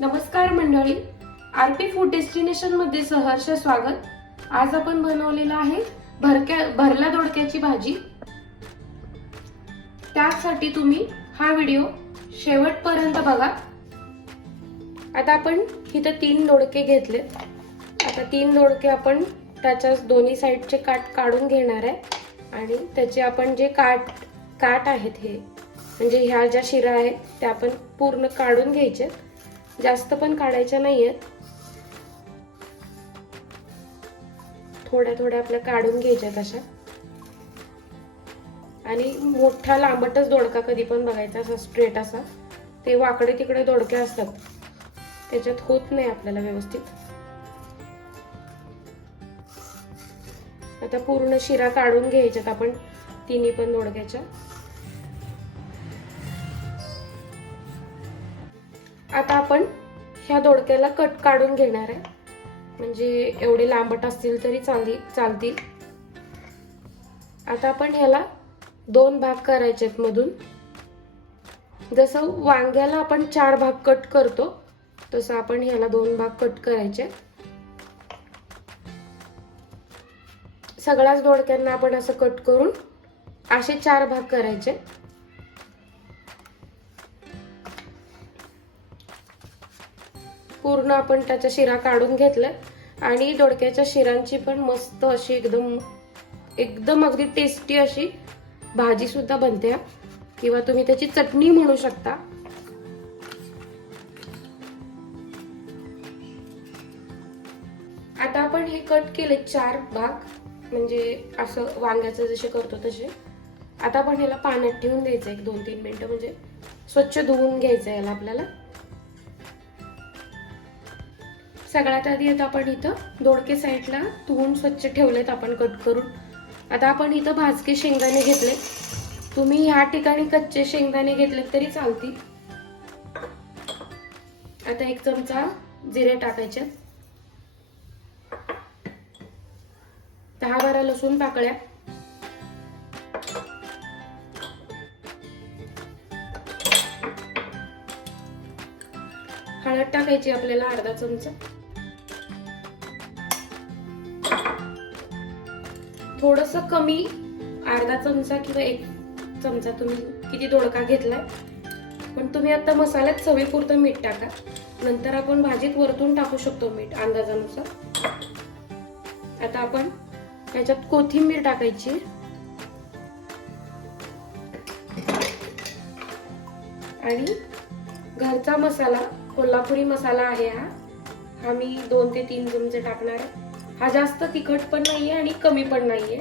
नमस्कार मंडळी, RP food destination मध्ये सहर्ष स्वागत। आज आपण बनवलेला आहे भरल्या दोडक्याची भाजी। त्यासाठी तुम्ही हा व्हिडिओ शेवटपर्यंत बघा। आता आपण इथे 3 दोडके घेतले। आता 3 दोडके आपण त्याच्या दोन्ही साइडचे काट काढून घेणार आहे आणि त्याचे आपण जे काट आहेत हे म्हणजे ह्या ज्या शिरा आहेत त्या आपण पूर्ण काढून घ्यायचे। जास्त पण काढायच्या नाहीयेत, थोड्या थोड्या आपल्या काढून घ्यायच्यात अशा। आणि मोठा लांबटच दोडका कधी पण बघायचा असा स्ट्रेट असा, ते वाकडे तिकडे दोडके असतात त्याच्यात होत नाही आपल्याला व्यवस्थित। आता पूर्ण शिरा काढून घ्यायच्यात आपण तिन्ही पण दोडक्याच्या। आता आपण ह्या दोडक्याला कट काढून घेणार आहे, म्हणजे एवढे लांबट असतील तरी चालतील। आता आपण ह्याला 2 भाग करायचे आहेत मधून। जसं वांग्याला आपण 4 भाग कट करतो तसं आपण ह्याला 2 भाग कट करायचे। सगळ्याच दोडक्यांना आपण असं कट करून असे 4 भाग करायचे। पूर्ण आपण त्याचा शिरा काढून घेतलाय आणि दोडक्याच्या शिरांची पण मस्त अशी एकदम अगदी टेस्टी अशी भाजी सुद्धा बनते, किंवा तुम्ही त्याची चटणी म्हणू शकता। आता आपण हे कट केले 4 भाग, म्हणजे असं वांग्याचं जसे करतो तसे। आता आपण ह्याला पाण्यात ठेवून द्यायचं 1-2-3 मिनिटं, म्हणजे स्वच्छ धुवून घ्यायचं याला आपल्याला। सगळ्यात आधी आता आपण इथं दोडके साईडला धुवून स्वच्छ ठेवलेत आपण कट करून। आता आपण इथं भाजके शेंगदाणे घेतले, तुम्ही ह्या ठिकाणी कच्चे शेंगदाणे घेतले तरी चालतील। आता 1 चमचा जिरे टाकायचे, 10-12 लसूण पाकळ्या, हळद टाकायची आपल्याला अर्धा चमचा, थोडस कमी अर्धा चमचा किंवा 1 चमचा, तुम्ही किती दोडका घेतलाय। पण तुम्ही आता मसाल्यात चवीपुरतं मीठ टाका, नंतर आपण भाजीत वरतून टाकू शकतो मीठ अंदाजानुसार। आता आपण याच्यात कोथिंबीर टाकायची आणि घरचा मसाला कोल्हापुरी मसाला आहे हा मी 2 ते 3 चमचे टाकणार आहे। हा जास्त तिखट पण नाहीये आणि कमी पण नाहीये।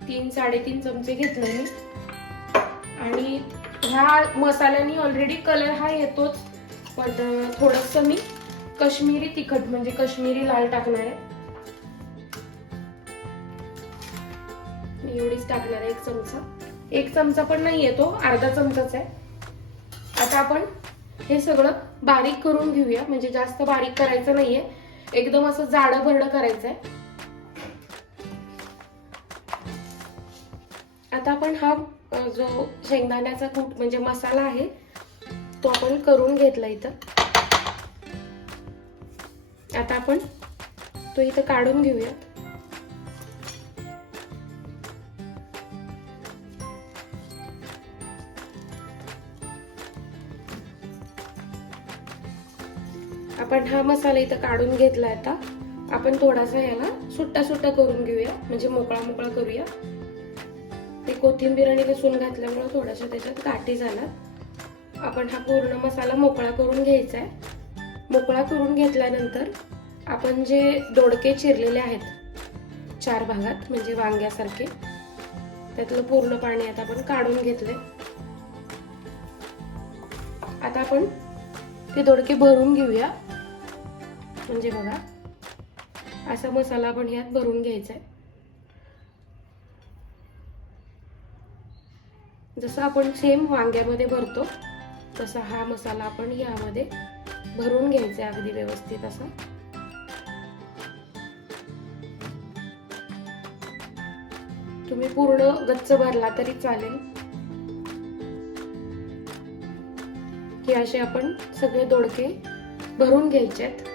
3-3.5 चमचे घेतले मी। आणि ह्या मसाल्यानी ऑलरेडी कलर हा येतोच, पण थोडस मी काश्मीरी तिखट म्हणजे काश्मीरी लाल टाकणार आहे। मी एवढीच टाकणार आहे, 1 चमचा। 1 चमचा पण नाहीये तो, अर्धा चमचाच आहे। आता आपण हे सगळं बारीक करून घेऊया, म्हणजे जास्त बारीक करायचं नाहीये, एकदम असं जाडं भरडं करायचंय। आता आपण हा जो शेंगदाण्याचा कूट म्हणजे मसाला आहे तो आपण करून घेतला इथं। आता आपण तो इथं काढून घेऊया। आपण हा मसाला इथं काढून घेतला। आता आपण थोडासा याला सुट्टा सुट्टा करून घेऊया, म्हणजे मोकळा मोकळा करूया। ते कोथिंबीर आणि लसूण घातल्यामुळे थोडासा त्याच्यात गाठी झाला। आपण हा पूर्ण मसाला मोकळा करून घ्यायचा आहे। मोकळा करून घेतल्यानंतर आपण जे दोडके चिरलेले आहेत 4 भागात म्हणजे वांग्यासारखे, त्यातलं पूर्ण पाणी आता आपण काढून घेतले। आता आपण ते दोडके भरून घेऊया, म्हणजे बघा असा मसाला आपण यात भरून घ्यायचा आहे। जसं आपण सेम वांग्यामध्ये भरतो तसा हा मसाला आपण यामध्ये भरून घ्यायचा आहे, अगदी व्यवस्थित असा। तुम्ही पूर्ण गच्च भरला तरी चालेल। की असे आपण सगळे दोडके भरून घ्यायचेत.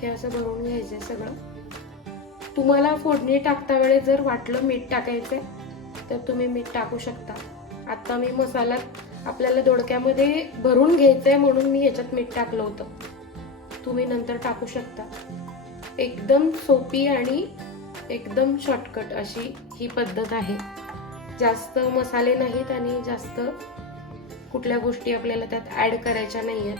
हे असं भरून घ्यायचंय सगळं. तुम्हाला फोडणी टाकता वेळेस जर वाटलं मीठ टाकायचंय तर तुम्ही मीठ टाकू शकता. आता मी मसाल्यात आपल्याला दोडक्यामध्ये भरून घ्यायचंय म्हणून मी याच्यात मीठ टाकलं होतं. तुम्ही नंतर टाकू शकता. एकदम सोपी आणि एकदम शॉर्टकट अशी ही पद्धत आहे. जास्त मसाले नाहीत आणि जास्त कुठल्या गोष्टी आपल्याला त्यात ऍड करायच्या नाहीयेत.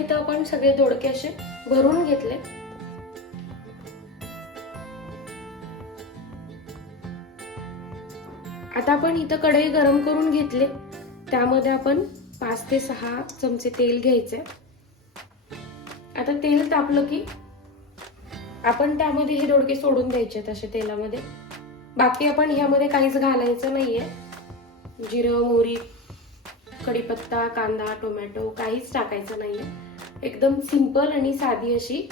इथं आपण सगळे दोडके असे भरून घेतले. आता आपण इथं कढई गरम करून घेतले. त्यामध्ये आपण 5 ते 6 चमचे तेल घ्यायचे. आता तेल तापलं की आपण त्यामध्ये हे दोडके सोडून द्यायचे तसे तेलामध्ये. बाकी आपण ह्यामध्ये काहीच घालायचं नाहीये. जिरं, मोहरी, कढीपत्ता, कांदा, टोमॅटो काहीच टाकायचं नाहीये. एकदम सिंपल आणि साधी अशी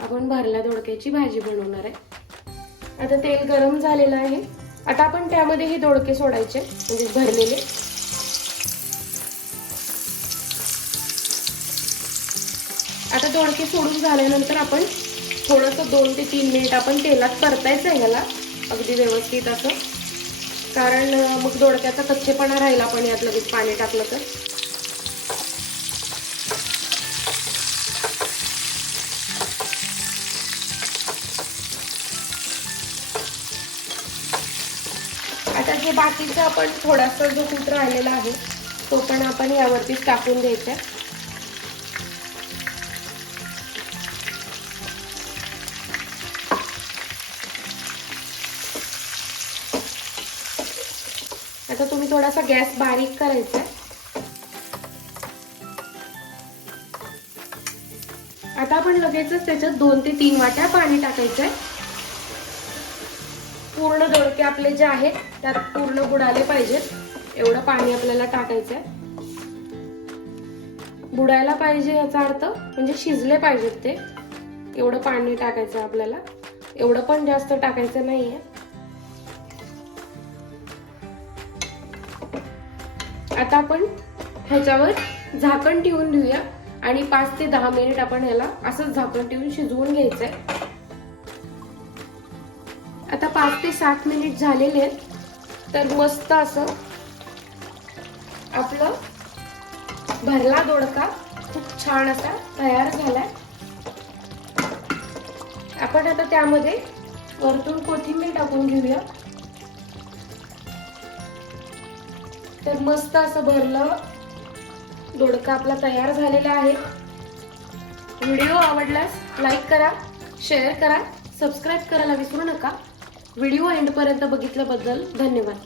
आपण भरल्या दोडक्याची भाजी बनवणार आहे. आता तेल गरम झालेलं आहे. आता आपण त्यामध्ये हे दोडके सोडायचे म्हणजे भरलेले. आता दोडके सोडून झाल्यानंतर आपण थोडंसं 2 ते 3 मिनिट आपण तेलात परतायचं आहे याला अगदी व्यवस्थित असं. कारण मग दोडक्याचा कच्चेपणा राहिला पण यात लगेच पाणी टाकलं तर. आता जे बाकीचं आपण थोडासा जो कूट राहिलेला आहे तो पण आपण यावरतीच टाकून द्यायचा. आता तुम्ही थोडासा गॅस बारीक करायचा. आता आपण लगेचच त्याच्यात 2 ते 3 वाट्या पाणी टाकायचंय. पूर्ण दोडके आपले जे आहेत त्यात पूर्ण बुडाले पाहिजेत एवढं पाणी आपल्याला टाकायचंय. बुडायला पाहिजे याचा अर्थ म्हणजे शिजले पाहिजेत ते, एवढं पाणी टाकायचं आपल्याला. एवढं पण जास्त टाकायचं नाहीये. आता आपण ह्याच्यावर झाकण ठेवून देऊया आणि 5 ते 10 मिनिट आपण याला असंच झाकण ठेवून शिजवून घ्यायचंय. आता 5 ते 7 मिनिट झालेले आहेत. तर मस्त असं आपलं भरला दोडका खूप छान असा तयार झालाय. आपण आता त्यामध्ये वरतून कोथिंबीर टाकून घेऊया. तर मस्त असं भरलं दोडका आपला तयार झालेला आहे. व्हिडिओ आवडल्यास लाईक करा, शेअर करा, सबस्क्राईब करायला विसरू नका. व्हिडिओ एंड पर्यंत बघितल्याबद्दल धन्यवाद.